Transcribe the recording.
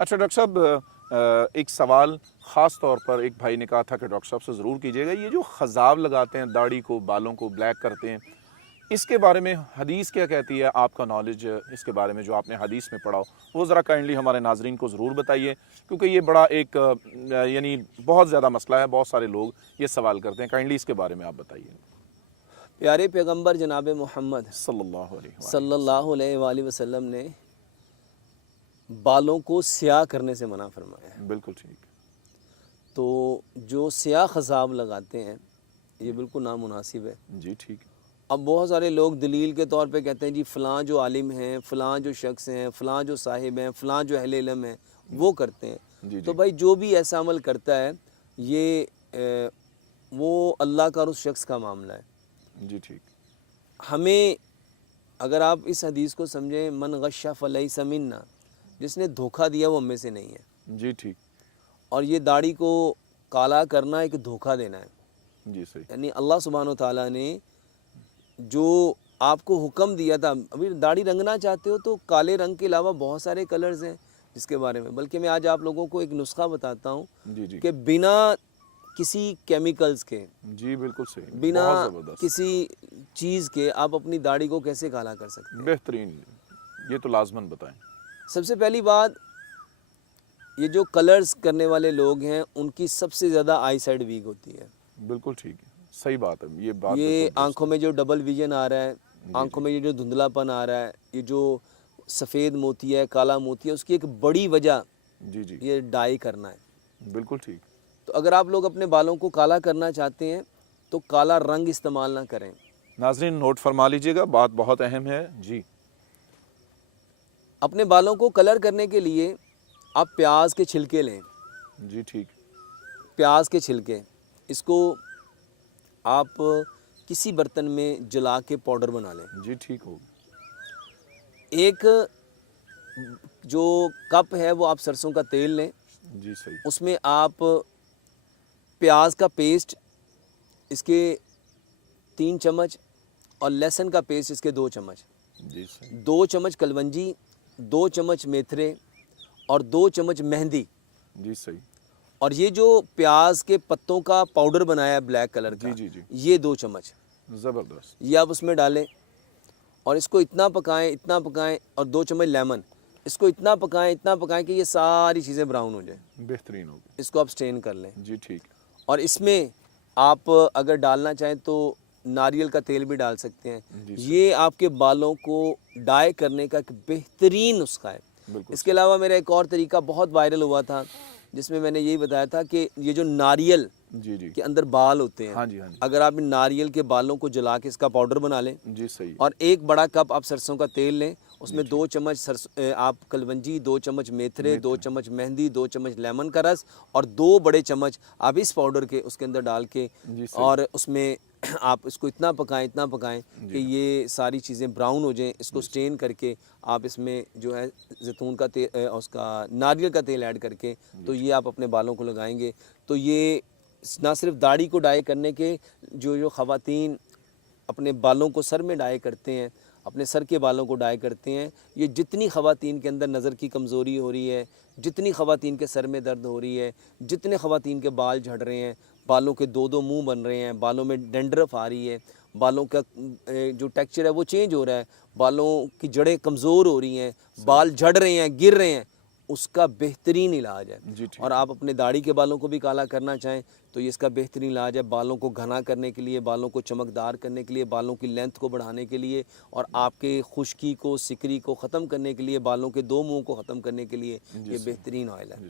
अच्छा डॉक्टर साहब, एक सवाल ख़ास तौर पर एक भाई ने कहा था कि डॉक्टर साहब से ज़रूर कीजिएगा, ये जो ख़ज़ाव लगाते हैं दाढ़ी को, बालों को ब्लैक करते हैं, इसके बारे में हदीस क्या कहती है? आपका नॉलेज इसके बारे में जो आपने हदीस में पढ़ा हो, वो ज़रा काइंडली हमारे नाज़रीन को ज़रूर बताइए, क्योंकि ये बड़ा एक यानी बहुत ज़्यादा मसला है, बहुत सारे लोग ये सवाल करते हैं। काइंडली इसके बारे में आप बताइए। प्यारे पैगंबर जनाब मोहम्मद सल्लल्लाहु अलैहि सल्लल्लाहु अलैहि वसल्लम ने बालों को स्याह करने से मना फरमाया है। बिल्कुल ठीक। तो जो स्याह खज़ाब लगाते हैं ये बिल्कुल नामुनासिब है। जी ठीक। अब बहुत सारे लोग दलील के तौर पे कहते हैं जी फ़लाँ जो आलिम हैं, फ़लाँ जो शख्स हैं, फ़लाँ जो साहिब हैं, फ़लाँ जो अहले इल्म हैं, वो करते हैं। जी तो जी। भाई जो भी ऐसा अमल करता है ये वो अल्लाह का और उस शख्स का मामला है। जी ठीक। हमें अगर आप इस हदीस को समझें, मन गश्शा फलैसा मिन्ना, जिसने धोखा दिया वो हम में से नहीं है। जी ठीक। और ये दाढ़ी को काला करना एक धोखा देना है। जी सही। यानी अल्लाह सुब्हानो तआला ने जो आपको हुक्म दिया था, अभी दाढ़ी रंगना चाहते हो तो काले रंग के अलावा बहुत सारे कलर्स हैं जिसके बारे में, बल्कि मैं आज आप लोगों को एक नुस्खा बताता हूँ जी जी। कि बिना किसी केमिकल्स के, जी बिल्कुल सही, बिना बहुत ज़बरदस्त, किसी चीज़ के आप अपनी दाढ़ी को कैसे काला कर सकते हैं। बेहतरीन। ये तो लाजमन बताएं। सबसे पहली बात, ये जो कलर्स करने वाले लोग हैं उनकी सबसे ज़्यादा आई साइड वीक होती है। बिल्कुल ठीक है, सही बात है, ये बात ये बिल्कुल दुरुस्त आंखों है। में जो डबल विजन आ रहा है, जी आंखों जी। में ये जो धुंधलापन आ रहा है, ये जो सफ़ेद मोती है, काला मोती है, उसकी एक बड़ी वजह जी जी। ये डाई करना है। बिल्कुल ठीक। तो अगर आप लोग अपने बालों को काला करना चाहते हैं तो काला रंग इस्तेमाल ना करें। नाजरीन नोट फरमा लीजिएगा, बात बहुत अहम है। जी अपने बालों को कलर करने के लिए आप प्याज के छिलके लें। जी ठीक। प्याज के छिलके, इसको आप किसी बर्तन में जला के पाउडर बना लें। जी ठीक हो। एक जो कप है वो आप सरसों का तेल लें, जी सही। उसमें आप प्याज का पेस्ट इसके 3 चम्मच और लहसुन का पेस्ट इसके 2 चम्मच, जी सही। 2 चम्मच कलवंजी, 2 चम्मच मेथरे और 2 चम्मच मेहंदी, जी सही। और ये जो प्याज के पत्तों का पाउडर बनाया है ब्लैक कलर जी का, जी जी। ये 2 चम्मच ज़बरदस्त। ये आप उसमें डालें और इसको इतना पकाएं और 2 चम्मच लेमन, इसको इतना पकाएं कि ये सारी चीज़ें ब्राउन हो जाए। बेहतरीन हो गया। इसको आप स्ट्रेन कर लें जी ठीक। और इसमें आप अगर डालना चाहें तो नारियल का तेल भी डाल सकते हैं। जी ये आपके बालों को डाई करने का एक बेहतरीन नुस्खा है। बिल्कुल इसके सही। अलावा मेरा एक और तरीका बहुत वायरल हुआ था, जिसमें मैंने यही बताया था कि ये जो नारियल जी जी। के अंदर बाल होते हैं, हाँ जी हाँ जी। अगर आप इन नारियल के बालों को जला के इसका पाउडर बना लें जी सही। और 1 बड़ा कप आप सरसों का तेल लें, जी उसमें 2 चम्मच आप कलवंजी, 2 चम्मच मेथरे, 2 चम्मच मेहंदी, 2 चम्मच लेमन का रस और 2 बड़े चम्मच आप इस पाउडर के उसके अंदर डाल के जी सही। और उसमें आप इसको इतना पकाएं कि जी हाँ। ये सारी चीज़ें ब्राउन हो जाएं। इसको स्ट्रेन करके आप इसमें जो है जैतून का तेल, उसका नारियल का तेल ऐड करके तो ये आप अपने बालों को लगाएंगे तो ये ना सिर्फ दाढ़ी को डाई करने के, जो ख़वातीन अपने बालों को सर में डाई करते हैं, अपने सर के बालों को डाई करते हैं, ये जितनी ख़वातीन के अंदर नज़र की कमज़ोरी हो रही है, जितनी ख़वातीन के सर में दर्द हो रही है, जितने ख़वातीन के बाल झड़ रहे हैं, बालों के 2-2 मुंह बन रहे हैं, बालों में डैंड्रफ आ रही है, बालों का जो टेक्सचर है वो चेंज हो रहा है, बालों की जड़ें कमज़ोर हो रही हैं, बाल झड़ रहे हैं, गिर रहे हैं, उसका बेहतरीन इलाज है। जी ठीक और है। आप अपने दाढ़ी के बालों को भी काला करना चाहें तो ये इसका बेहतरीन इलाज है। बालों को घना करने के लिए, बालों को चमकदार करने के लिए, बालों की लेंथ को बढ़ाने के लिए और आपके खुश्की को, सिकरी को ख़त्म करने के लिए, बालों के 2 मुंह को ख़त्म करने के लिए जी ये सही। बेहतरीन ऑयल है। जी